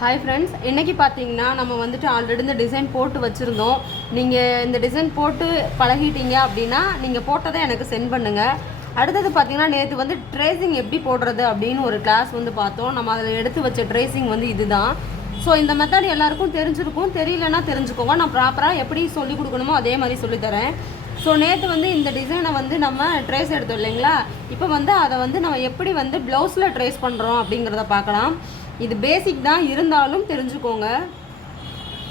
Hi friends, இன்றைக்கி பார்த்தீங்கன்னா நம்ம வந்துட்டு ஆல்ரெடி இந்த டிசைன் போட்டு வச்சுருந்தோம். நீங்கள் இந்த டிசைன் போட்டு பழகிட்டீங்க அப்படின்னா நீங்கள் போட்டதை எனக்கு சென்ட் பண்ணுங்கள். அடுத்தது பார்த்தீங்கன்னா நேற்று வந்து ட்ரேசிங் எப்படி போடுறது அப்படின்னு ஒரு கிளாஸ் வந்து பார்த்தோம். நம்ம அதில் எடுத்து வச்ச ட்ரேசிங் வந்து இதுதான். ஸோ இந்த மெத்தட் எல்லாருக்கும் தெரிஞ்சிருக்கும், தெரியலன்னா தெரிஞ்சுக்கோங்க. நான் ப்ராப்பராக எப்படி சொல்லிக் கொடுக்கணுமோ அதே மாதிரி சொல்லித்தரேன். ஸோ நேற்று வந்து இந்த டிசைனை வந்து நம்ம ட்ரேஸ் எடுத்தோம் இல்லைங்களா, இப்போ வந்து அதை வந்து நம்ம எப்படி வந்து ப்ளவுஸில் ட்ரேஸ் பண்ணுறோம் அப்படிங்கிறத பார்க்கலாம். இது பேசிக் தான், இருந்தாலும் தெரிஞ்சுக்கோங்க.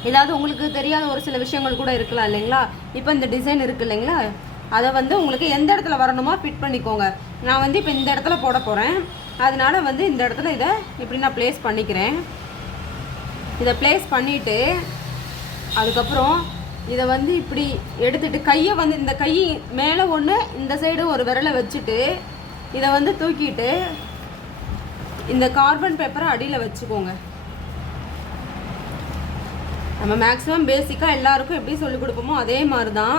ஏதாவது உங்களுக்கு தெரியாத ஒரு சில விஷயங்கள் கூட இருக்கலாம் இல்லைங்களா. இப்போ இந்த டிசைன் இருக்குது இல்லைங்களா, அதை வந்து உங்களுக்கு எந்த இடத்துல வரணுமோ ஃபிட் பண்ணிக்கோங்க. நான் வந்து இப்போ இந்த இடத்துல போட போகிறேன், அதனால வந்து இந்த இடத்துல இதை இப்படி நான் ப்ளேஸ் பண்ணிக்கிறேன். இதை ப்ளேஸ் பண்ணிவிட்டு அதுக்கப்புறம் இதை வந்து இப்படி எடுத்துகிட்டு கையை வந்து இந்த கை மேலே ஒன்று இந்த சைடு ஒரு விரலை வச்சுட்டு இதை வந்து தூக்கிட்டு இந்த கார்பன் பேப்பரை அடியில் வச்சுக்கோங்க. நம்ம மேக்ஸிமம் பேசிக்காக எல்லாருக்கும் எப்படி சொல்லிக் கொடுப்போமோ அதே மாதிரி தான்.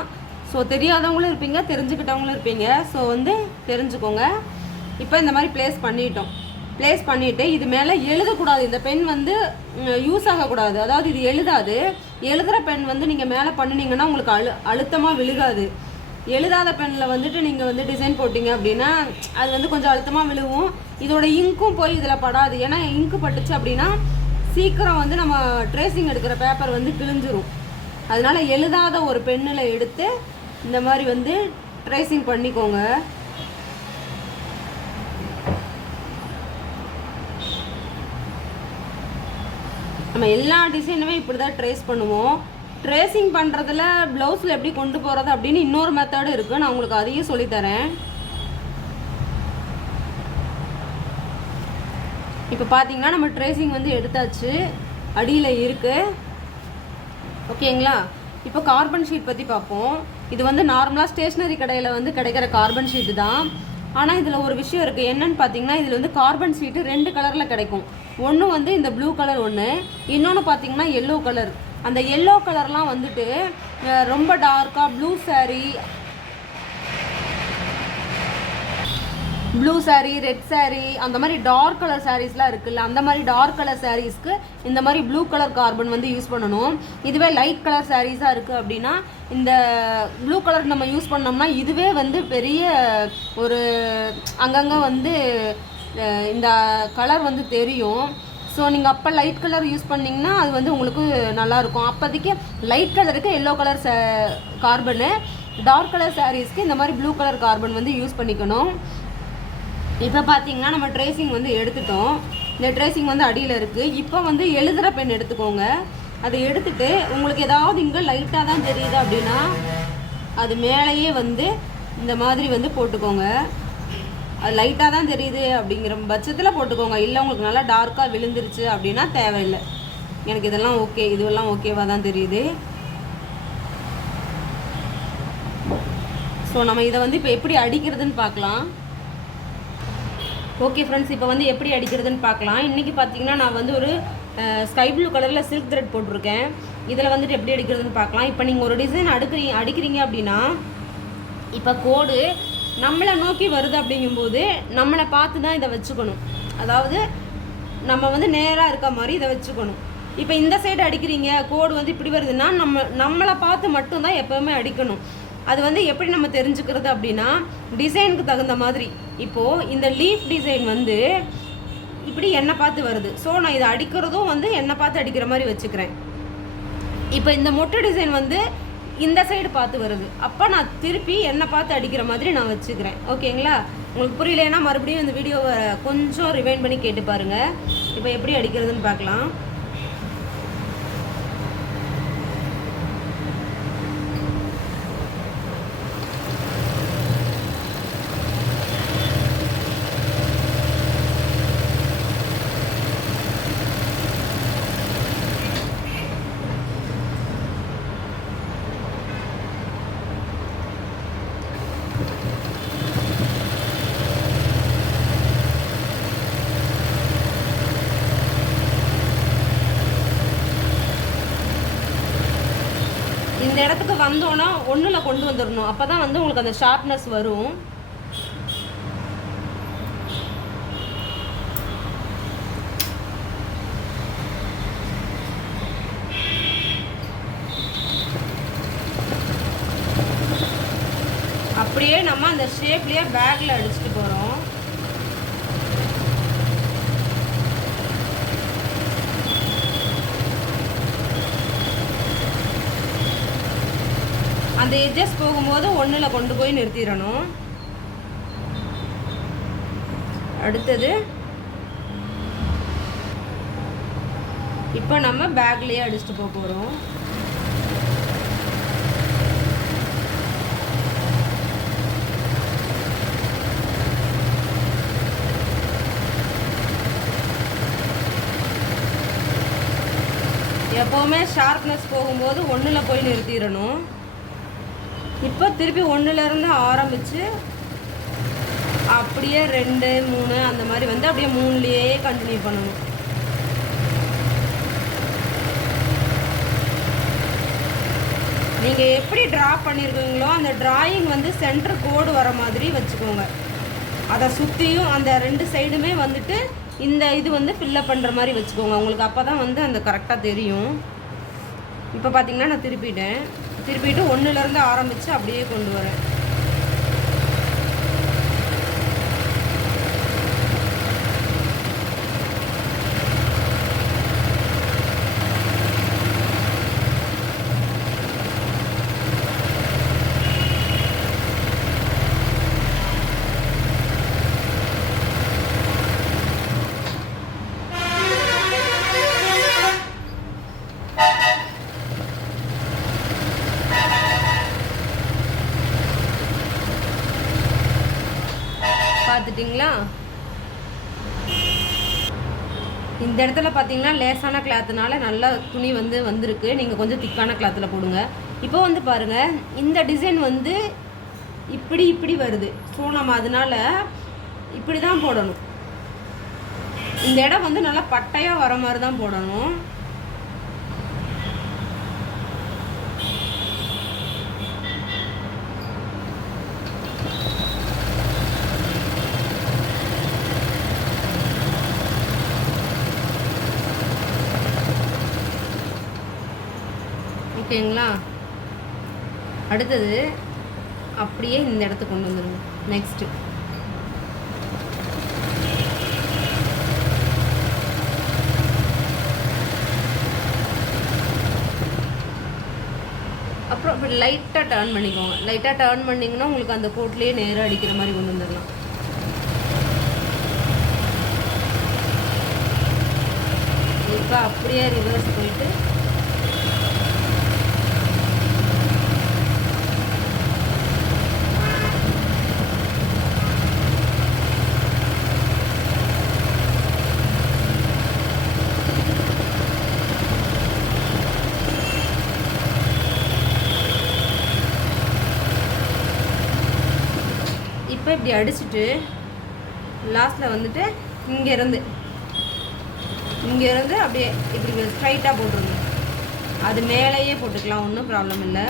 ஸோ தெரியாதவங்களும் இருப்பீங்க, தெரிஞ்சுக்கிட்டவங்களும் இருப்பீங்க. ஸோ வந்து தெரிஞ்சுக்கோங்க. இப்போ இந்த மாதிரி ப்ளேஸ் பண்ணிவிட்டு இது மேலே எழுதக்கூடாது. இந்த பென் வந்து யூஸ் ஆகக்கூடாது. அதாவது இது எழுதாது. எழுதுகிற பென் வந்து நீங்கள் மேலே பண்ணினீங்கன்னா உங்களுக்கு அழுத்தமாக விழுகாது. எழுதாத பெனில் வந்துட்டு நீங்கள் வந்து டிசைன் போட்டிங்க அப்படின்னா அது வந்து கொஞ்சம் அழுத்தமாக விழுவும். இதோட இங்க்கும் போய் இதில் படாது. ஏன்னா இங்கு பட்டுச்சு அப்படின்னா சீக்கிரம் வந்து நம்ம ட்ரேசிங் எடுக்கிற பேப்பர் வந்து கிழிஞ்சிரும். அதனால் எழுதாத ஒரு பென்னில் எடுத்து இந்த மாதிரி வந்து ட்ரேசிங் பண்ணிக்கோங்க. நம்ம எல்லா டிசைனுமே இப்படி தான் ட்ரேஸ் பண்ணுவோம். ட்ரேசிங் பண்ணுறதுல ப்ளவுஸில் எப்படி கொண்டு போகிறது அப்படின்னு இன்னொரு மெத்தடு இருக்குது. நான் உங்களுக்கு அதையும் சொல்லித்தரேன். இப்போ பார்த்தீங்கன்னா நம்ம ட்ரேசிங் வந்து எடுத்தாச்சு, அடியில் இருக்குது. ஓகேங்களா. இப்போ கார்பன் ஷீட் பற்றி பார்ப்போம். இது வந்து நார்மலாக ஸ்டேஷ்னரி கடையில் வந்து கிடைக்கிற கார்பன் ஷீட்டு தான். ஆனால் இதில் ஒரு விஷயம் இருக்குது. என்னன்னு பார்த்தீங்கன்னா இதில் வந்து கார்பன் ஷீட்டு 2 கலரில் கிடைக்கும். ஒன்று வந்து இந்த ப்ளூ கலர், ஒன்று இன்னொன்று பார்த்தீங்கன்னா எல்லோ கலர். அந்த எல்லோ கலர்லாம் வந்துட்டு ரொம்ப டார்க்காக ப்ளூ சாரீ, ரெட் சாரீ, அந்த மாதிரி டார்க் கலர் சாரீஸ்லாம் இருக்குல்ல, அந்த மாதிரி டார்க் கலர் சாரீஸ்க்கு இந்த மாதிரி ப்ளூ கலர் கார்பன் வந்து யூஸ் பண்ணணும். இதுவே லைட் கலர் சாரீஸாக இருக்குது அப்படின்னா இந்த ப்ளூ கலர் நம்ம யூஸ் பண்ணோம்னா இதுவே வந்து பெரிய ஒரு அங்கங்கே வந்து இந்த கலர் வந்து தெரியும். ஸோ நீங்கள் அப்போ லைட் கலர் யூஸ் பண்ணிங்கன்னா அது வந்து உங்களுக்கு நல்லாயிருக்கும். அப்போதைக்கு லைட் கலருக்கு yellow colour carbon, dark colour சாரீஸ்க்கு இந்த மாதிரி ப்ளூ கலர் கார்பன் வந்து யூஸ் பண்ணிக்கணும். இப்போ பார்த்தீங்கன்னா நம்ம ட்ரேசிங் வந்து எடுத்துட்டோம். இந்த ட்ரேசிங் வந்து அடியில் இருக்குது. இப்போ வந்து எழுதுகிற பென் எடுத்துக்கோங்க. அதை எடுத்துகிட்டு உங்களுக்கு ஏதாவது இங்கே லைட்டாக தான் தெரியுது அப்படின்னா அது மேலேயே வந்து இந்த மாதிரி வந்து போட்டுக்கோங்க. அது லைட்டாக தான் தெரியுது அப்படிங்கிற பட்சத்தில் போட்டுக்கோங்க. இல்லை உங்களுக்கு நல்லா டார்க்காக விழுந்துருச்சு அப்படின்னா தேவையில்லை. எனக்கு இதெல்லாம் ஓகே, இதுவெல்லாம் ஓகேவாக தான் தெரியுது. ஸோ நம்ம இதை வந்து இப்போ எப்படி அடிக்கிறதுன்னு பார்க்கலாம். ஓகே ஃப்ரெண்ட்ஸ், இப்போ வந்து எப்படி அடிக்கிறதுன்னு பார்க்கலாம். இன்றைக்கி பார்த்தீங்கன்னா நான் வந்து ஒரு ஸ்கை ப்ளூ கலரில் சில்க் த்ரெட் போட்டிருக்கேன். இதில் வந்துட்டு எப்படி அடிக்கிறதுன்னு பார்க்கலாம். இப்போ நீங்கள் ஒரு டிசைன் அடிக்கிறீங்க அப்படின்னா இப்போ கோடு நம்மளை நோக்கி வருது அப்படிங்கும்போது நம்மளை பார்த்து தான் இதை வச்சுக்கணும். அதாவது நம்ம வந்து நேராக இருக்க மாதிரி இதை வச்சுக்கணும். இப்போ இந்த சைடு அடிக்கிறீங்க, கோடு வந்து இப்படி வருதுன்னா நம்மளை பார்த்து மட்டும்தான் எப்போவுமே அடிக்கணும். அது வந்து எப்படி நம்ம தெரிஞ்சுக்கிறது அப்படின்னா டிசைனுக்கு தகுந்த மாதிரி. இப்போது இந்த லீஃப் டிசைன் வந்து இப்படி என்னை பார்த்து வருது. ஸோ நான் இதை அடிக்கிறதும் வந்து என்னை பார்த்து அடிக்கிற மாதிரி வச்சுக்கிறேன். இப்போ இந்த மொட்டை டிசைன் வந்து இந்த சைடு பார்த்து வருது. அப்போ நான் திருப்பி என்னை பார்த்து அடிக்கிற மாதிரி நான் வச்சுக்கிறேன். ஓகேங்களா. உங்களுக்கு புரியலைன்னா மறுபடியும் இந்த வீடியோவை கொஞ்சம் ரிவைண்ட் பண்ணி கேட்டு பாருங்கள். இப்போ எப்படி அடிக்கிறதுன்னு பார்க்கலாம். இந்த இடத்துக்கு வந்தோன்னா ஒன்றில் கொண்டு வந்துடணும். அப்போ தான் வந்து உங்களுக்கு அந்த ஷார்ப்னஸ் வரும். இப்படியே நம்ம அந்த ஷேப்லேயே பேக்கில் அடிச்சுட்டு போகிறோம். அந்த எட்ஜஸ் போகும்போது ஒன்றில் கொண்டு போய் நிறுத்திடணும். அடுத்தது இப்போ நம்ம பேக்லேயே அடிச்சுட்டு போக போகிறோம். எப்போவுமே ஷார்ப்னஸ் போகும்போது ஒன்றில் போய் நிறுத்திடணும். இப்போ திருப்பி ஒன்றுலேருந்து ஆரம்பித்து அப்படியே 2, 3 அந்த மாதிரி வந்து அப்படியே 3லேயே கண்டினியூ பண்ணணும். நீங்கள் எப்படி ட்ரா பண்ணியிருக்கீங்களோ அந்த ட்ராயிங் வந்து சென்டர் கோடு வர மாதிரி வச்சுக்கோங்க. அதை சுற்றியும் அந்த 2 சைடுமே வந்துட்டு இந்த இது வந்து ஃபில்லப் பண்ணுற மாதிரி வச்சுக்கோங்க. உங்களுக்கு அப்போ தான் வந்து அந்த கரெக்டாக தெரியும். இப்போ பார்த்தீங்கன்னா நான் திருப்பிட்டு 1லேருந்து ஆரம்பித்து அப்படியே கொண்டு வரேன். பார்த்துட்டிங்களா? இந்த இடத்துல பார்த்தீங்கன்னா லேசான கிளாத்துனால நல்லா துணி வந்திருக்கு. நீங்கள் கொஞ்சம் திக்கான கிளாத்தில் போடுங்க. இப்போ வந்து பாருங்கள், இந்த டிசைன் வந்து இப்படி வருது. ஸோ நம்ம அதனால இப்படி தான் போடணும். இந்த இடம் வந்து நல்லா பட்டையாக வர மாதிரி தான் போடணும். ஓகேங்களா? அடுத்தது அப்படியே இந்த இடத்துக்கு கொண்டு வந்துடுங்க. நெக்ஸ்ட்டு அப்புறம் அப்படி லைட்டாக டர்ன் பண்ணிக்கோங்க. லைட்டாக டர்ன் பண்ணிங்கன்னா உங்களுக்கு அந்த கோட்லேயே நேராக அடிக்கிற மாதிரி கொண்டு வந்துடலாம். இப்போ அப்படியே ரிவர்ஸ் போயிட்டு இப்போ இப்படி அடிச்சுட்டு லாஸ்ட்டில் வந்துட்டு இங்கேருந்து அப்படியே இப்படி ஸ்ட்ரைட்டாக போட்டுருங்க. அது மேலேயே போட்டுக்கலாம், ஒன்றும் ப்ராப்ளம் இல்லை.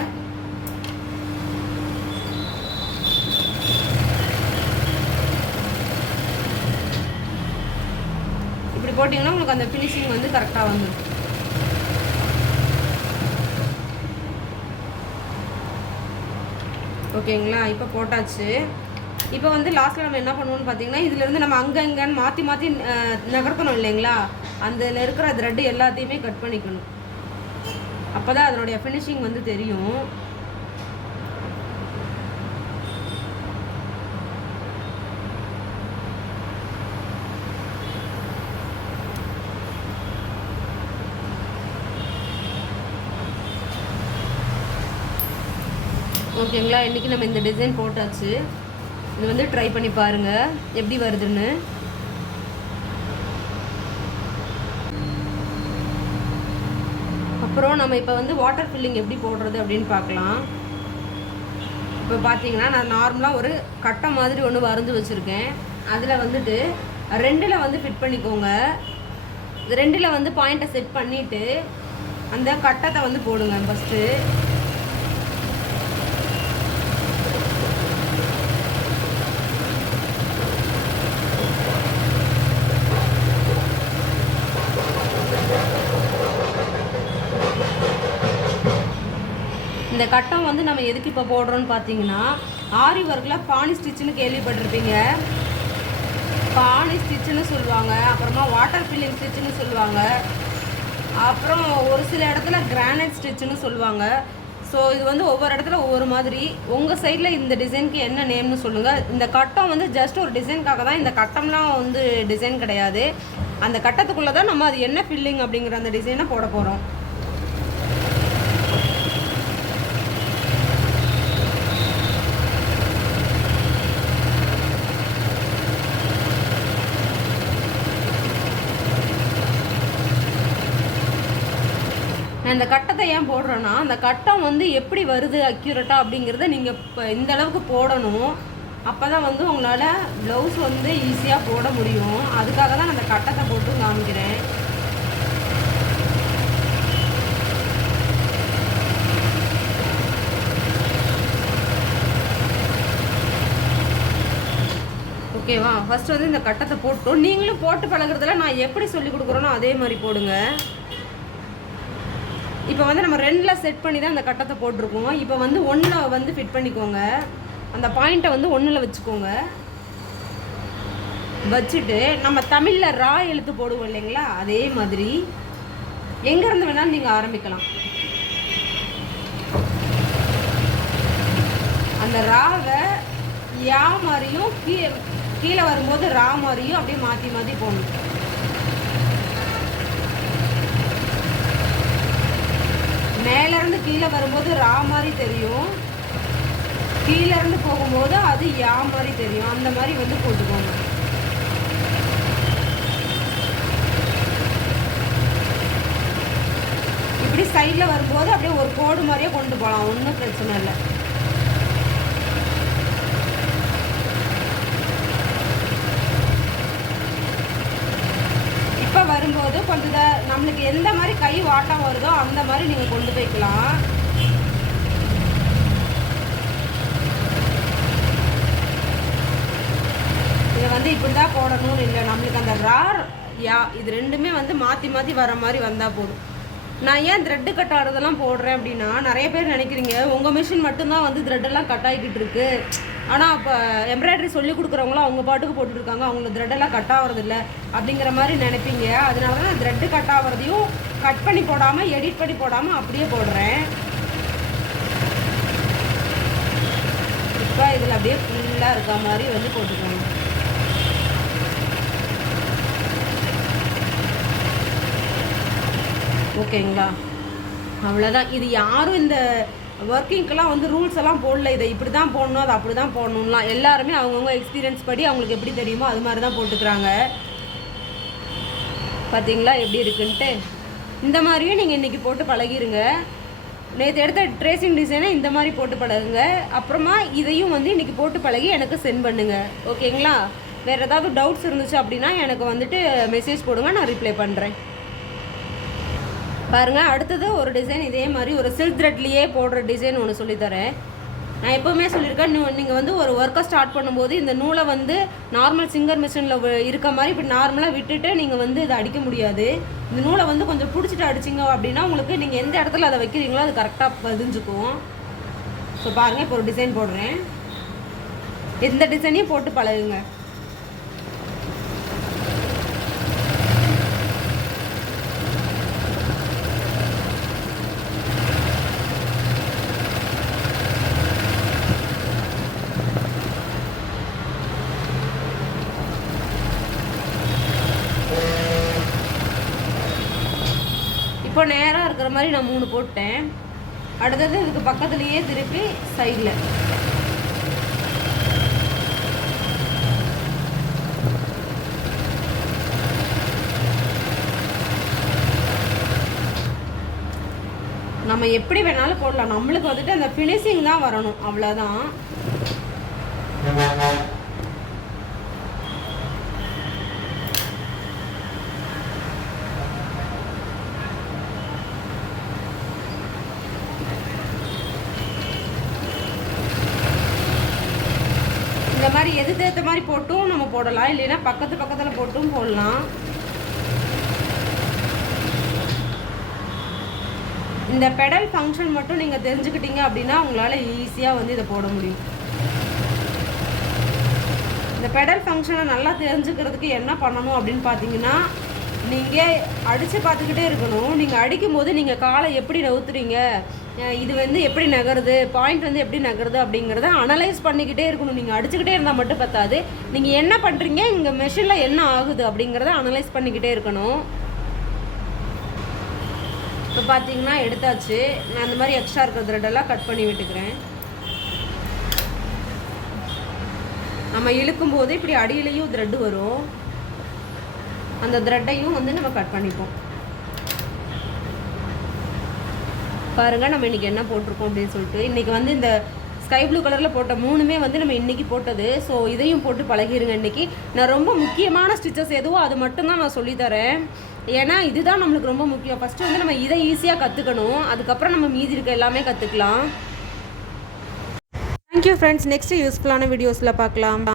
இப்படி போட்டிங்கன்னா உங்களுக்கு அந்த ஃபினிஷிங் வந்து கரெக்டாக வந்துடும். ஓகேங்களா? இப்போ போட்டாச்சு. இப்போ வந்து லாஸ்ட்டில் நம்ம என்ன பண்ணுவோம்னு பார்த்தீங்கன்னா, இதிலேருந்து நம்ம அங்கன்னு மாற்றி நகர்த்தணும் இல்லைங்களா? அதில் இருக்கிற த்ரெட்டு எல்லாத்தையுமே கட் பண்ணிக்கணும். அப்போ தான் அதனுடைய ஃபினிஷிங் வந்து தெரியும். ஓகேங்களா? இன்றைக்கி நம்ம இந்த டிசைன் போட்டாச்சு. இது வந்து ட்ரை பண்ணி பாருங்கள் எப்படி வருதுன்னு. அப்புறம் நம்ம இப்போ வந்து வாட்டர் ஃபில்லிங் எப்படி போடுறது அப்படின்னு பார்க்கலாம். இப்போ பார்த்தீங்கன்னா நான் நார்மலாக ஒரு கட்டை மாதிரி ஒன்று வரைஞ்சி வச்சுருக்கேன். அதில் வந்துட்டு 2ல் வந்து ஃபிட் பண்ணிக்கோங்க. 2ல் வந்து பாயிண்ட்டை செட் பண்ணிவிட்டு அந்த கட்டத்தை வந்து போடுங்க ஃபஸ்ட்டு. இந்த கட்டம் வந்து நம்ம எதுக்கு இப்போ போடுறோன்னு பார்த்தீங்கன்னா, ஆரி ஒர்க்கில் பானி ஸ்டிச்சுன்னு கேள்விப்பட்டிருப்பீங்க. பானி ஸ்டிச்சுன்னு சொல்லுவாங்க, அப்புறமா வாட்டர் ஃபில்லிங் ஸ்டிச்சுன்னு சொல்லுவாங்க, அப்புறம் ஒரு சில இடத்துல கிரானைட் ஸ்டிச்சுன்னு சொல்லுவாங்க. ஸோ இது வந்து ஒவ்வொரு இடத்துல ஒவ்வொரு மாதிரி. உங்கள் சைடில் இந்த டிசைனுக்கு என்ன நேம்னு சொல்லுங்கள். இந்த கட்டம் வந்து ஜஸ்ட் ஒரு டிசைனுக்காக தான். இந்த கட்டம்லாம் வந்து டிசைன் கிடையாது. அந்த கட்டத்துக்குள்ளே தான் நம்ம அது என்ன ஃபில்லிங் அப்படிங்கிற அந்த டிசைனை போட போகிறோம். நான் இந்த கட்டத்தை ஏன் போடுறேன்னா, அந்த கட்டம் வந்து எப்படி வருது அக்யூரேட்டாக அப்படிங்கிறத நீங்கள் இப்போ இந்த அளவுக்கு போடணும். அப்போ தான் வந்து உங்களால் ப்ளவுஸ் வந்து ஈஸியாக போட முடியும். அதுக்காக தான் நான் அந்த கட்டத்தை போட்டு காமிக்கிறேன். ஓகேவா? ஃபஸ்ட்டு வந்து இந்த கட்டத்தை போட்டோம். நீங்களும் போட்டு பழகுறதுல நான் எப்படி சொல்லி கொடுக்குறேனோ அதே மாதிரி போடுங்க. இப்போ வந்து நம்ம 2ல் செட் பண்ணி தான் அந்த கட்டத்தை போட்டிருக்கோம். இப்போ வந்து 1ல் வந்து ஃபிட் பண்ணிக்கோங்க. அந்த பாயிண்ட்டை வந்து 1ல் வச்சுக்கோங்க. வச்சுட்டு நம்ம தமிழில் ரா எழுத்து போடுவோம் இல்லைங்களா, அதே மாதிரி எங்கேருந்து வேணாலும் நீங்கள் ஆரம்பிக்கலாம். அந்த ராவை யா மாதிரியும் கீழே வரும்போது ரா மாதிரியும் அப்படியே மாற்றி மாற்றி போடணும். மேலேருந்து கீழே வரும்போது ரா மாதிரி தெரியும், கீழேருந்து போகும்போது அது யா மாதிரி தெரியும். அந்த மாதிரி வந்து போட்டுக்கோங்க. இப்படி சைடில் வரும்போது அப்படியே ஒரு கோடு மாதிரியே கொண்டு போகலாம், ஒன்றும் பிரச்சனை இல்லை. இப்போ வரும்போது கொஞ்சம் நம்மளுக்கு எந்த மாதிரி கை வாட்டம் வருதோ அந்த மாதிரி நீங்கள் கொண்டு போய்க்கலாம். இதை வந்து இப்படி தான் போடணும்னு இல்லை. நம்மளுக்கு அந்த ரார் யா இது ரெண்டுமே வந்து மாற்றி மாற்றி வர மாதிரி வந்தால் போதும். நான் ஏன் த்ரெட்டு கட் ஆகிறதெல்லாம் போடுறேன் அப்படின்னா, நிறைய பேர் நினைக்கிறீங்க உங்கள் மிஷின் மட்டும்தான் வந்து த்ரெட்டெல்லாம் கட் ஆகிக்கிட்டு இருக்கு. ஆனால் இப்போ எம்ப்ராய்டரி சொல்லி கொடுக்குறவங்களும் அவங்க பாட்டுக்கு போட்டுருக்காங்க, அவங்களுக்கு த்ரெட்டெல்லாம் கட் ஆகிறதில்ல அப்படிங்கிற மாதிரி நினைப்பீங்க. அதனால தான் த்ரெட்டு கட் ஆகிறதையும் கட் பண்ணி போடாமல் எடிட் பண்ணி போடாமல் அப்படியே போடுறேன். இப்போ இதில் அப்படியே ஃபுல்லாக இருக்க மாதிரி வந்து போட்டுக்கோங்க. ஓகேங்களா? அவ்வளோதான். இது யாரும் இந்த ஒர்க்கிங்க்கெல்லாம் வந்து ரூல்ஸ் எல்லாம் போடல. இதை இப்படி தான் போடணும், அதை அப்படி தான் போடணும்லாம். எல்லாருமே அவங்கவுங்க எக்ஸ்பீரியன்ஸ் படி அவங்களுக்கு எப்படி தெரியுமோ அது மாதிரி தான் போட்டுக்கிறாங்க. பார்த்தீங்களா எப்படி இருக்குன்ட்டு? இந்த மாதிரியும் நீங்கள் இன்றைக்கி போட்டு பழகிருங்க. நேற்று எடுத்த ட்ரேசிங் டிசைனை இந்த மாதிரி போட்டு பழகுங்க. அப்புறமா இதையும் வந்து இன்றைக்கி போட்டு பழகி எனக்கு சென்ட் பண்ணுங்கள். ஓகேங்களா? வேறு ஏதாவது டவுட்ஸ் இருந்துச்சு அப்படின்னா எனக்கு வந்துட்டு மெசேஜ் போடுங்க, நான் ரிப்ளை பண்ணுறேன். பாருங்கள், அடுத்தது ஒரு டிசைன் இதே மாதிரி ஒரு சில்க் த்ரெட்லேயே போடுற டிசைன் ஒன்று சொல்லித்தரேன். நான் எப்போவுமே சொல்லியிருக்கேன், நீங்கள் வந்து ஒரு ஒர்க்கை ஸ்டார்ட் பண்ணும்போது இந்த நூலை வந்து நார்மல் சிங்கர் மிஷினில் இருக்க மாதிரி இப்படி நார்மலாக விட்டுட்டு நீங்கள் வந்து இதை அடிக்க முடியாது. இந்த நூலை வந்து கொஞ்சம் பிடிச்சிட்டு அடிச்சிங்க அப்படின்னா உங்களுக்கு நீங்கள் எந்த இடத்துல அதை வைக்கிறீங்களோ அது கரெக்டாக பதிஞ்சுக்கும். ஸோ பாருங்கள், இப்போ ஒரு டிசைன் போடுறேன். எந்த டிசைனையும் போட்டு பழகுங்க. இப்போ நேராக இருக்கிற மாதிரி நான் 3 போட்டேன். அடுத்தது இதுக்கு பக்கத்துலேயே திருப்பி சைடில் நம்ம எப்படி வேணாலும் போடலாம். நம்மளுக்கு வந்துட்டு அந்த ஃபினிஷிங் தான் வரணும், அவ்வளோதான். இந்த மாதிரி எதுக்கு மாதிரி போட்டும் நம்ம போடலாம், இல்லைன்னா பக்கத்தில் போட்டும் போடலாம். இந்த பெடல் ஃபங்க்ஷன் மட்டும் நீங்கள் தெரிஞ்சுக்கிட்டீங்க அப்படின்னா உங்களால் ஈஸியாக வந்து இதை போட முடியும். இந்த பெடல் ஃபங்க்ஷனை நல்லா தெரிஞ்சுக்கிறதுக்கு என்ன பண்ணணும் அப்படின்னு பார்த்தீங்கன்னா, நீங்கள் அடித்து பார்த்துக்கிட்டே இருக்கணும். நீங்கள் அடிக்கும்போது நீங்கள் காலை எப்படி நவுத்துறீங்க, இது வந்து எப்படி நகருது, பாயிண்ட் வந்து எப்படி நகருது அப்படிங்கிறத அனலைஸ் பண்ணிக்கிட்டே இருக்கணும். நீங்கள் அடிச்சுக்கிட்டே இருந்தால் மட்டும் பத்தாது, நீங்கள் என்ன பண்ணுறீங்க, இங்கே மெஷினில் என்ன ஆகுது அப்படிங்கிறத அனலைஸ் பண்ணிக்கிட்டே இருக்கணும். இப்போ பார்த்தீங்கன்னா எடுத்தாச்சு. நான் அந்த மாதிரி எக்ஸ்ட்ரா இருக்கிற த்ரெட்டெல்லாம் கட் பண்ணி விட்டுக்கிறேன். நம்ம இழுக்கும்போது இப்படி அடியிலையும் த்ரெட்டு வரும், அந்த த்ரெட்டையும் வந்து நம்ம கட் பண்ணிப்போம். பாருங்கள் நம்ம இன்றைக்கி என்ன போட்டிருக்கோம் அப்படின்னு சொல்லிட்டு. இன்றைக்கி வந்து இந்த ஸ்கை ப்ளூ கலரில் போட்ட 3மே வந்து நம்ம இன்றைக்கி போட்டது. ஸோ இதையும் போட்டு பழகிருங்க. இன்றைக்கி நான் ரொம்ப முக்கியமான ஸ்டிச்சஸ் எதுவோ அது மட்டும்தான் நான் சொல்லித்தரேன். ஏன்னா இதுதான் நம்மளுக்கு ரொம்ப முக்கியம். ஃபஸ்ட்டு வந்து நம்ம இதை ஈஸியாக கற்றுக்கணும், அதுக்கப்புறம் நம்ம மீதி இருக்க எல்லாமே கற்றுக்கலாம். Thank you friends. நெக்ஸ்ட்டு யூஸ்ஃபுல்லான வீடியோஸில் பார்க்கலாம்.